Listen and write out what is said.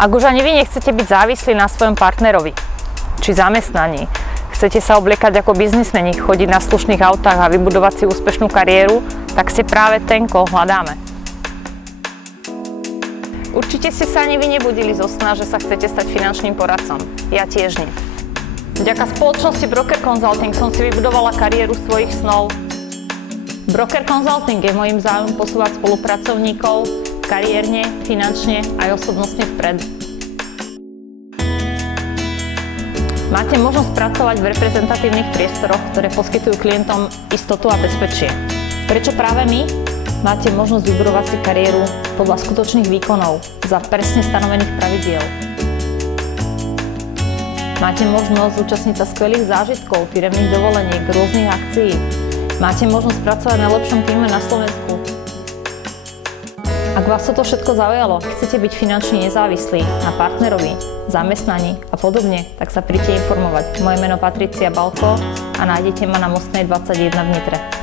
Ak už ani vy nechcete byť závislí na svojom partnerovi či zamestnaní, chcete sa obliekať ako biznismeni, chodiť na slušných autách a vybudovať si úspešnú kariéru, tak ste práve ten, koho hľadáme. Určite ste sa ani vy nebudili zo sna, že sa chcete stať finančným poradcom. Ja tiež nie. Vďaka spoločnosti Broker Consulting som si vybudovala kariéru svojich snov. Broker Consulting je mojím záujmom posúvať spolupracovníkov kariérne, finančne aj osobnostne vpred. Máte možnosť pracovať v reprezentatívnych priestoroch, ktoré poskytujú klientom istotu a bezpečie. Prečo práve my? Máte možnosť vybudovať si kariéru podľa skutočných výkonov za presne stanovených pravidiel. Máte možnosť zúčastniť sa skvelých zážitkov, firemných dovoleniek, rôznych akcií. Máte možnosť pracovať na lepšom týme na Slovensku. Ak vás toto všetko zaujalo, chcete byť finančne nezávislí na partnerovi, zamestnaní a podobne, tak sa príďte informovať. Moje meno Patricia Balko a nájdete ma na Mostnej 21 v Nitre.